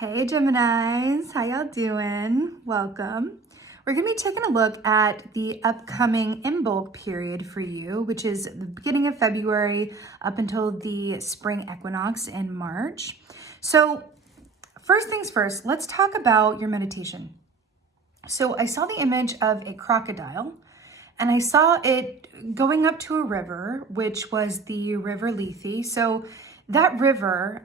Hey Geminis, how y'all doing? Welcome. We're going to be taking a look at the upcoming Imbolc period for you, which is the beginning of February up until the spring equinox in March. So first things first, let's talk about your meditation. So I saw the image of a crocodile and I saw it going up to a river, which was the River Lethe. So that river,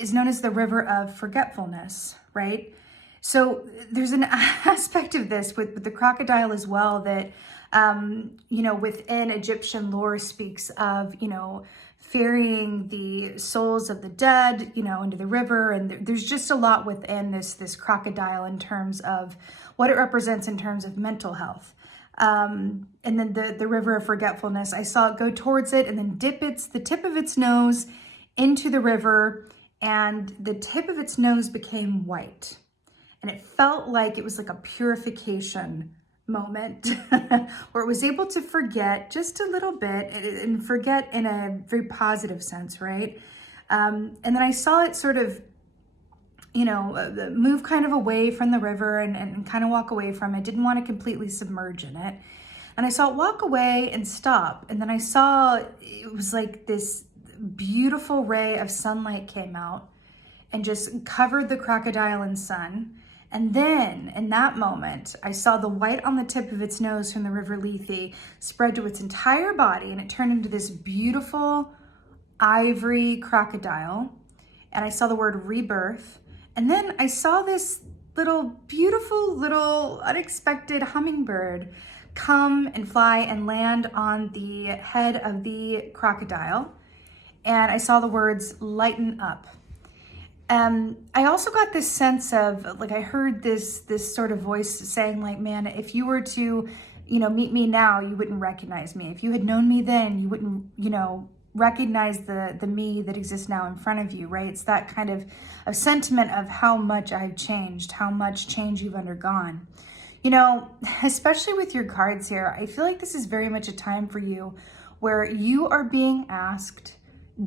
is known as the river of forgetfulness, right? So there's an aspect of this with the crocodile as well that, within Egyptian lore speaks of, ferrying the souls of the dead, into the river. And there's just a lot within this crocodile in terms of what it represents in terms of mental health. And then the river of forgetfulness, I saw it go towards it and then dip the tip of its nose into the river, and the tip of its nose became white. And it felt like it was like a purification moment where it was able to forget just a little bit and forget in a very positive sense, right? And then I saw it sort of, move kind of away from the river and kind of walk away from it. Didn't want to completely submerge in it. And I saw it walk away and stop. And then I saw it was like this beautiful ray of sunlight came out and just covered the crocodile in sun. And then in that moment, I saw the white on the tip of its nose from the River Lethe spread to its entire body, and it turned into this beautiful ivory crocodile. And I saw the word rebirth. And then I saw this beautiful little unexpected hummingbird come and fly and land on the head of the crocodile. And I saw the words lighten up. I also got this sense of, like, I heard this sort of voice saying, like, man, if you were to, meet me now, you wouldn't recognize me. If you had known me then, you wouldn't, recognize the me that exists now in front of you, right? It's that kind of a sentiment of how much I've changed, how much change you've undergone. Especially with your cards here, I feel like this is very much a time for you where you are being asked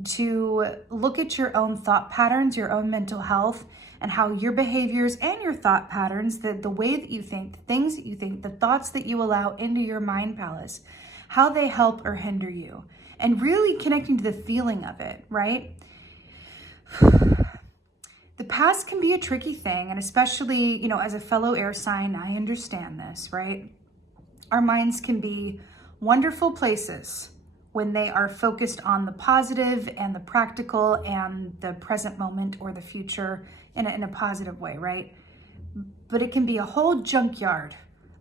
to look at your own thought patterns, your own mental health, and how your behaviors and your thought patterns, the way that you think, the things that you think, the thoughts that you allow into your mind palace, how they help or hinder you, and really connecting to the feeling of it, right? The past can be a tricky thing, and especially, as a fellow air sign, I understand this, right? Our minds can be wonderful places when they are focused on the positive and the practical and the present moment or the future in a positive way, right? But it can be a whole junkyard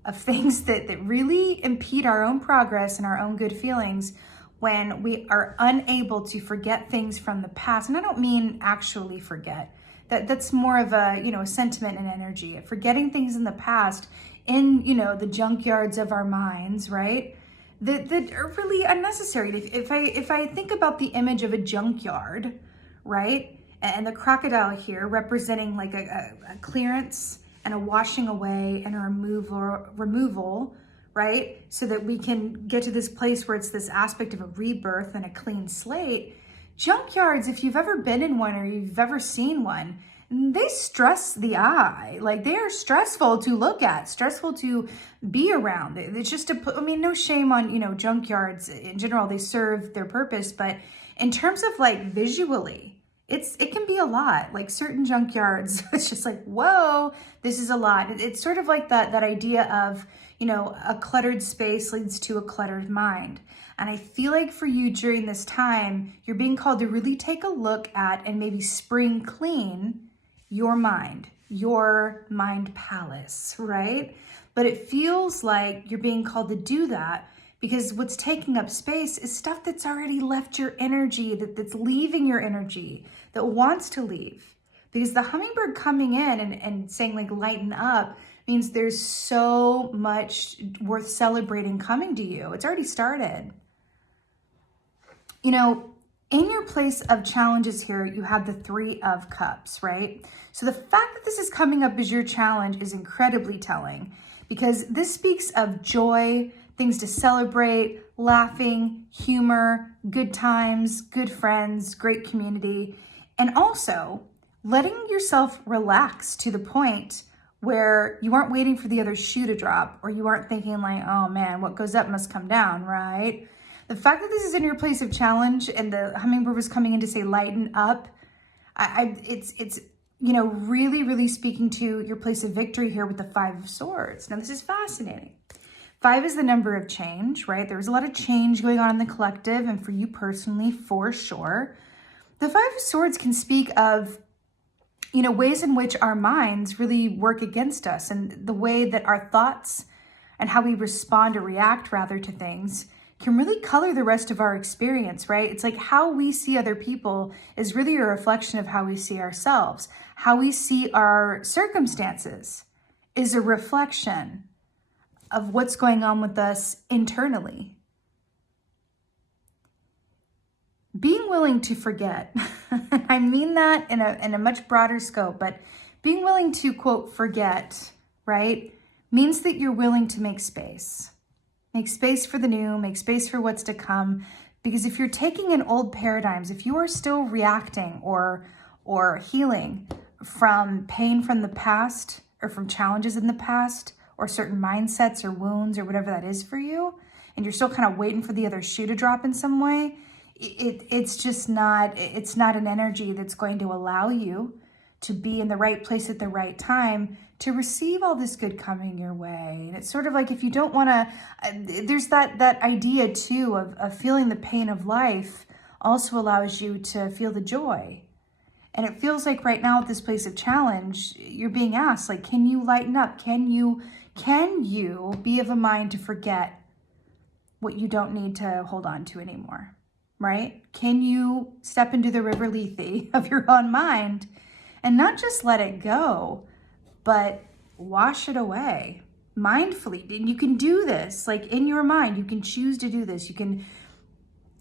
of things that really impede our own progress and our own good feelings when we are unable to forget things from the past. And I don't mean actually forget. That's more of a, a sentiment and energy. Forgetting things in the past in, the junkyards of our minds, right? That are really unnecessary. If I think about the image of a junkyard, right, and the crocodile here representing like a clearance and a washing away and a removal, right, so that we can get to this place where it's this aspect of a rebirth and a clean slate. Junkyards, if you've ever been in one or you've ever seen one, they stress the eye. Like, they are stressful to look at, stressful to be around. It's just no shame on, junkyards in general. They serve their purpose, but in terms of like visually, it can be a lot. Like certain junkyards, it's just like, whoa, this is a lot. It's sort of like that idea of, a cluttered space leads to a cluttered mind. And I feel like for you during this time, you're being called to really take a look at and maybe spring clean your mind palace, right? But it feels like you're being called to do that because what's taking up space is stuff that's already left your energy, that's leaving your energy, that wants to leave. Because the hummingbird coming in and saying like lighten up means there's so much worth celebrating coming to you. It's already started. In your place of challenges here, you have the 3 of Cups, right? So the fact that this is coming up as your challenge is incredibly telling because this speaks of joy, things to celebrate, laughing, humor, good times, good friends, great community. And also, letting yourself relax to the point where you aren't waiting for the other shoe to drop, or you aren't thinking like, oh man, what goes up must come down, right? The fact that this is in your place of challenge and the hummingbird was coming in to say lighten up, it's really, really speaking to your place of victory here with the Five of Swords. Now, this is fascinating. 5 is the number of change, right? There was a lot of change going on in the collective and for you personally, for sure. The 5 of Swords can speak of, ways in which our minds really work against us, and the way that our thoughts and how we respond or react rather to things can really color the rest of our experience, right? It's like how we see other people is really a reflection of how we see ourselves. How we see our circumstances is a reflection of what's going on with us internally. Being willing to forget, I mean that in a much broader scope, but being willing to, quote, forget, right, means that you're willing to make space. Make space for the new, make space for what's to come. Because if you're taking in old paradigms, if you are still reacting or healing from pain from the past or from challenges in the past or certain mindsets or wounds or whatever that is for you, and you're still kind of waiting for the other shoe to drop in some way, it's not an energy that's going to allow you to be in the right place at the right time to receive all this good coming your way. And it's sort of like, if you don't want to, there's that idea too of feeling the pain of life also allows you to feel the joy. And it feels like right now at this place of challenge, you're being asked, like, can you lighten up? Can you be of a mind to forget what you don't need to hold on to anymore, right? Can you step into the river Lethe of your own mind and not just let it go, but wash it away mindfully? And you can do this, like in your mind, you can choose to do this. You can,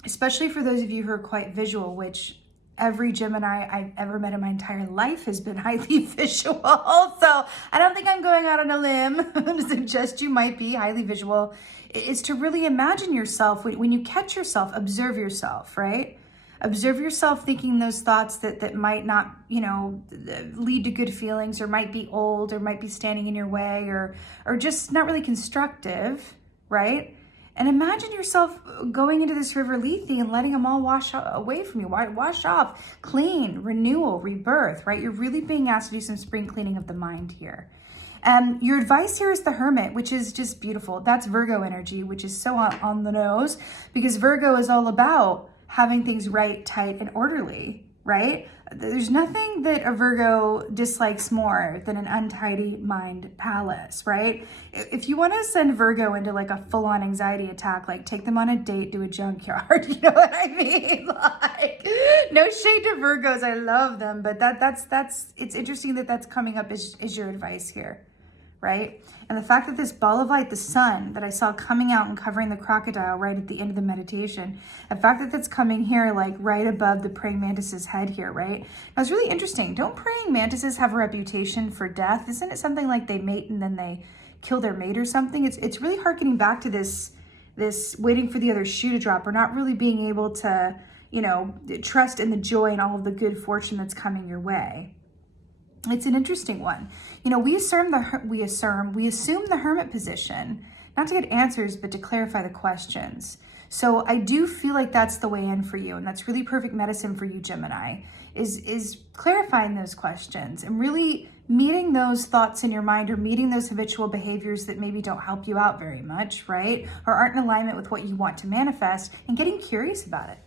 especially for those of you who are quite visual, which every Gemini I've ever met in my entire life has been highly visual. So I don't think I'm going out on a limb to suggest you might be highly visual. Is to really imagine yourself, when you catch yourself, observe yourself, right? Observe yourself thinking those thoughts that might not, lead to good feelings, or might be old, or might be standing in your way, or just not really constructive, right? And imagine yourself going into this river Lethe and letting them all wash away from you. Wash off, clean, renewal, rebirth, right? You're really being asked to do some spring cleaning of the mind here. Your advice here is the Hermit, which is just beautiful. That's Virgo energy, which is so on the nose, because Virgo is all about having things right, tight, and orderly, right? There's nothing that a Virgo dislikes more than an untidy mind palace, right? If you want to send Virgo into like a full-on anxiety attack, like take them on a date to a junkyard, you know what I mean? Like, no shade to Virgos, I love them, but that's it's interesting that that's coming up as your advice here, right? And the fact that this ball of light, the sun that I saw coming out and covering the crocodile right at the end of the meditation, the fact that that's coming here like right above the praying mantis's head here, right? Now it's really interesting. Don't praying mantises have a reputation for death? Isn't it something like they mate and then they kill their mate or something? It's really harkening back to this waiting for the other shoe to drop, or not really being able to, trust in the joy and all of the good fortune that's coming your way. It's an interesting one. We assume the Hermit position, not to get answers, but to clarify the questions. So I do feel like that's the way in for you, and that's really perfect medicine for you, Gemini, is clarifying those questions and really meeting those thoughts in your mind, or meeting those habitual behaviors that maybe don't help you out very much, right? Or aren't in alignment with what you want to manifest, and getting curious about it.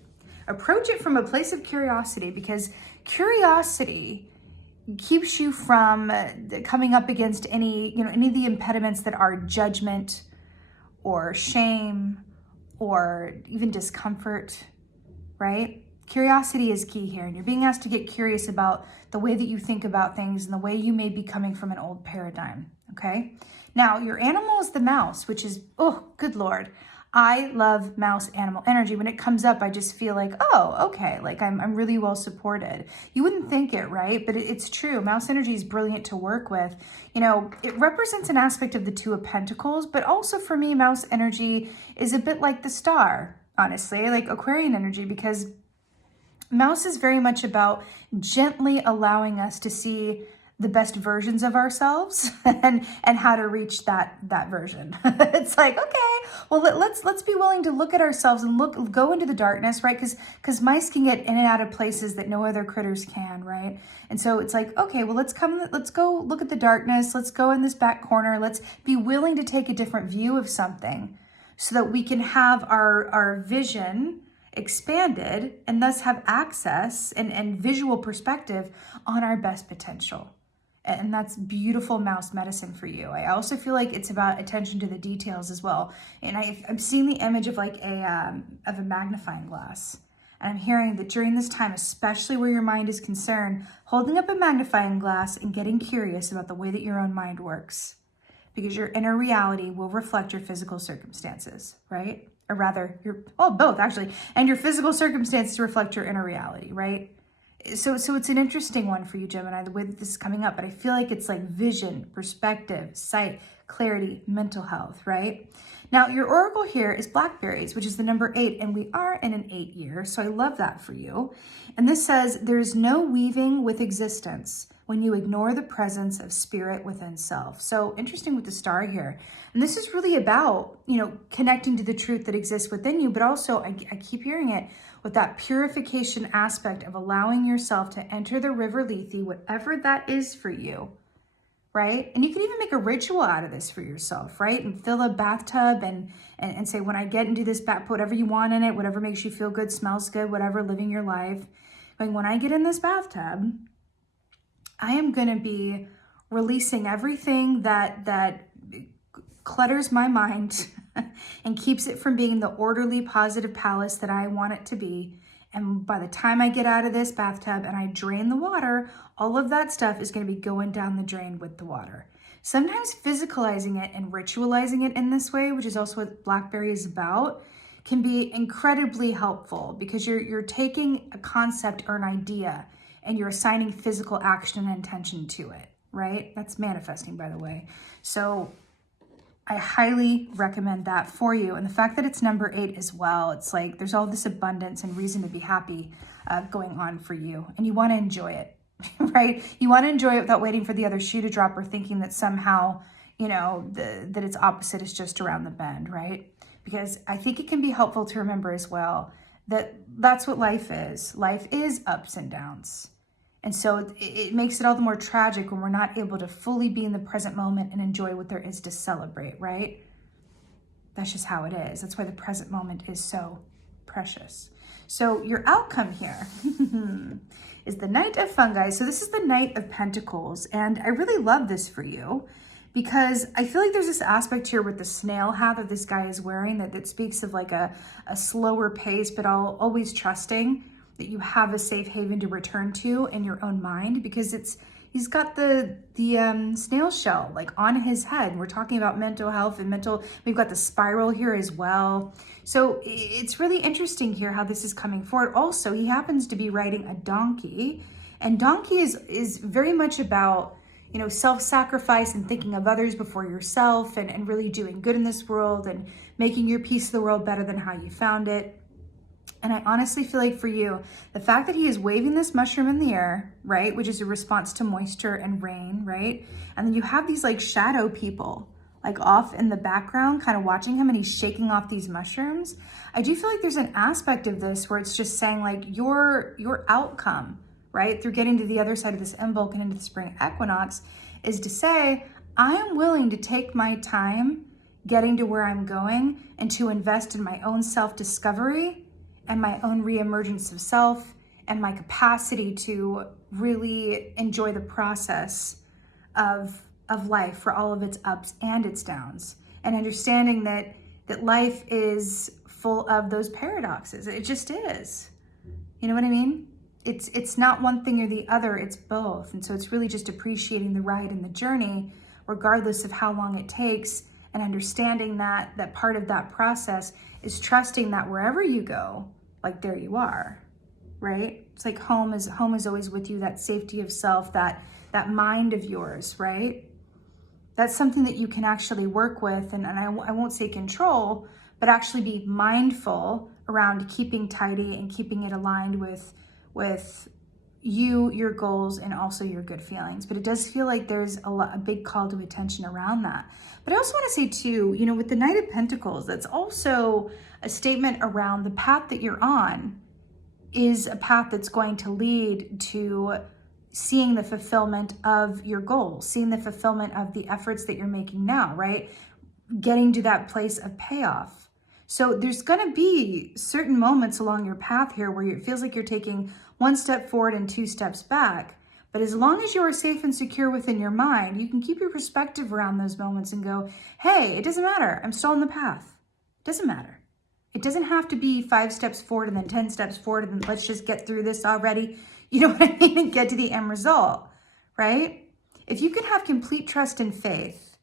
Approach it from a place of curiosity, because curiosity keeps you from coming up against any of the impediments that are judgment or shame or even discomfort, right? Curiosity is key here, and you're being asked to get curious about the way that you think about things and the way you may be coming from an old paradigm, okay? Now, your animal is the mouse, which is, oh, good Lord. I love mouse animal energy. When it comes up, I just feel like, oh, okay, like I'm really well supported. You wouldn't think it, right? But it's true. Mouse energy is brilliant to work with. It represents an aspect of the Two of Pentacles, but also for me, mouse energy is a bit like the star, honestly, like Aquarian energy, because Mouse is very much about gently allowing us to see the best versions of ourselves and how to reach that version. It's like, okay, well, let's be willing to look at ourselves and go into the darkness, right? Because mice can get in and out of places that no other critters can, right? And so it's like, okay, well, let's go look at the darkness. Let's go in this back corner. Let's be willing to take a different view of something so that we can have our vision expanded and thus have access and visual perspective on our best potential. And that's beautiful mouse medicine for you. I also feel like it's about attention to the details as well. And I'm seeing the image of like a magnifying glass. And I'm hearing that during this time, especially where your mind is concerned, holding up a magnifying glass and getting curious about the way that your own mind works. Because your inner reality will reflect your physical circumstances, right? Or rather, both actually. And your physical circumstances reflect your inner reality, right? So it's an interesting one for you, Gemini, the way that this is coming up. But I feel like it's like vision, perspective, sight, clarity, mental health, right? Now, your oracle here is blackberries, which is the number 8. And we are in an 8 year. So I love that for you. And this says, there's no weaving with existence when you ignore the presence of spirit within self. So interesting with the star here. And this is really about, connecting to the truth that exists within you, but also I keep hearing it with that purification aspect of allowing yourself to enter the river Lethe, whatever that is for you, right? And you can even make a ritual out of this for yourself, right? And fill a bathtub and say, when I get into this bath, put whatever you want in it, whatever makes you feel good, smells good, whatever, living your life. Like when I get in this bathtub, I am going to be releasing everything that clutters my mind and keeps it from being the orderly, positive palace that I want it to be. And by the time I get out of this bathtub and I drain the water, all of that stuff is going to be going down the drain with the water. Sometimes physicalizing it and ritualizing it in this way, which is also what Blackberry is about, can be incredibly helpful because you're taking a concept or an idea and you're assigning physical action and intention to it, right? That's manifesting, by the way. So I highly recommend that for you. And the fact that it's number 8 as well, it's like there's all this abundance and reason to be happy going on for you. And you want to enjoy it, right? You want to enjoy it without waiting for the other shoe to drop or thinking that somehow, that its opposite is just around the bend, right? Because I think it can be helpful to remember as well that that's what life is. Life is ups and downs. And so it makes it all the more tragic when we're not able to fully be in the present moment and enjoy what there is to celebrate, right? That's just how it is. That's why the present moment is so precious. So your outcome here is the Knight of Fungi. So this is the Knight of Pentacles. And I really love this for you because I feel like there's this aspect here with the snail hat that this guy is wearing that speaks of like a slower pace, but always trusting that you have a safe haven to return to in your own mind, because he's got the snail shell like on his head. We're talking about mental health and we've got the spiral here as well. So it's really interesting here how this is coming forward. Also, he happens to be riding a donkey, and donkey is very much about, self-sacrifice and thinking of others before yourself and really doing good in this world and making your piece of the world better than how you found it. And I honestly feel like for you, the fact that he is waving this mushroom in the air, right, which is a response to moisture and rain, right? And then you have these like shadow people like off in the background kind of watching him, and he's shaking off these mushrooms. I do feel like there's an aspect of this where it's just saying like your outcome, right, through getting to the other side of this Imbolc and into the spring equinox is to say, I am willing to take my time getting to where I'm going and to invest in my own self-discovery and my own reemergence of self and my capacity to really enjoy the process of life for all of its ups and its downs, and understanding that life is full of those paradoxes. It just is. You know what I mean? It's not one thing or the other, it's both. And so it's really just appreciating the ride and the journey, regardless of how long it takes, and understanding that part of that process is trusting that wherever you go, like there you are, right? It's like home is always with you, that safety of self, that mind of yours, right? That's something that you can actually work with, and I won't say control, but actually be mindful around keeping tidy and keeping it aligned with with you, your goals, and also your good feelings. But it does feel like there's a big call to attention around that. But I also want to say too, you know, with the Knight of Pentacles, that's also a statement around the path that you're on is a path that's going to lead to seeing the fulfillment of your goals, seeing the fulfillment of the efforts that you're making now, right? Getting to that place of payoff. So there's going to be certain moments along your path here where it feels like you're taking one step forward and two steps back. But as long as you are safe and secure within your mind, you can keep your perspective around those moments and go, hey, it doesn't matter. I'm still on the path. It doesn't matter. It doesn't have to be 5 steps forward and then 10 steps forward and then let's just get through this already. You know what I mean? And get to the end result, right? If you can have complete trust and faith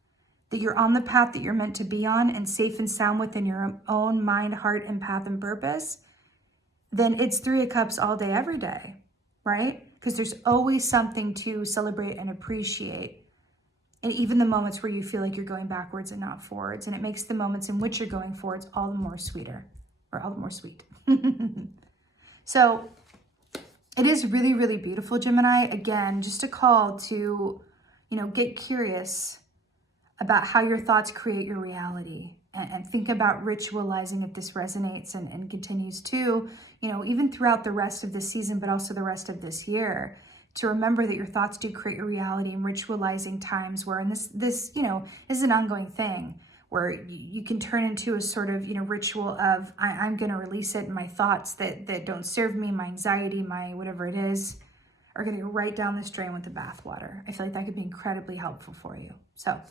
that you're on the path that you're meant to be on and safe and sound within your own mind, heart, and path and purpose, then it's 3 of Cups all day, every day, right? Because there's always something to celebrate and appreciate. And even the moments where you feel like you're going backwards and not forwards. And it makes the moments in which you're going forwards all the more sweeter, or all the more sweet. So it is really, really beautiful, Gemini. Again, just a call to, you know, get curious about how your thoughts create your reality, and think about ritualizing if this resonates and continues to, you know, even throughout the rest of this season, but also the rest of this year, to remember that your thoughts do create your reality, and ritualizing times where, and this, you know, is an ongoing thing where you can turn into a sort of, you know, ritual of, I'm going to release it, and my thoughts that don't serve me, my anxiety, my whatever it is, are going to go right down this drain with the bathwater. I feel like that could be incredibly helpful for you. So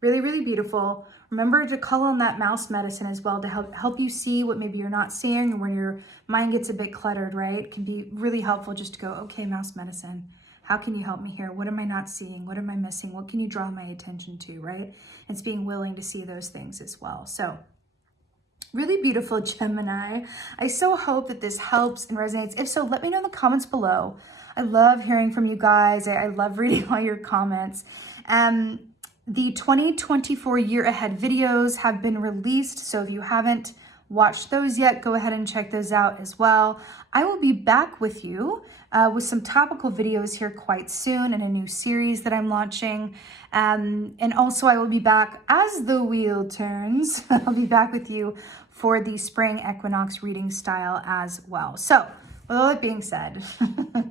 really, really beautiful. Remember to call on that mouse medicine as well to help you see what maybe you're not seeing, or when your mind gets a bit cluttered, right? It can be really helpful just to go, okay, mouse medicine, how can you help me here? What am I not seeing? What am I missing? What can you draw my attention to, right? It's being willing to see those things as well. So really beautiful, Gemini. I so hope that this helps and resonates. If so, let me know in the comments below. I love hearing from you guys. I love reading all your comments. The 2024 year ahead videos have been released, so if you haven't watched those yet, go ahead and check those out as well. I will be back with you with some topical videos here quite soon in a new series that I'm launching. And also I will be back as the wheel turns. I'll be back with you for the spring equinox reading style as well. So with all that being said,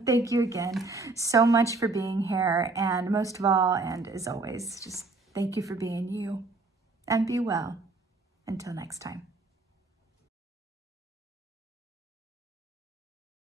thank you again so much for being here. And most of all, and as always, just thank you for being you. And be well. Until next time.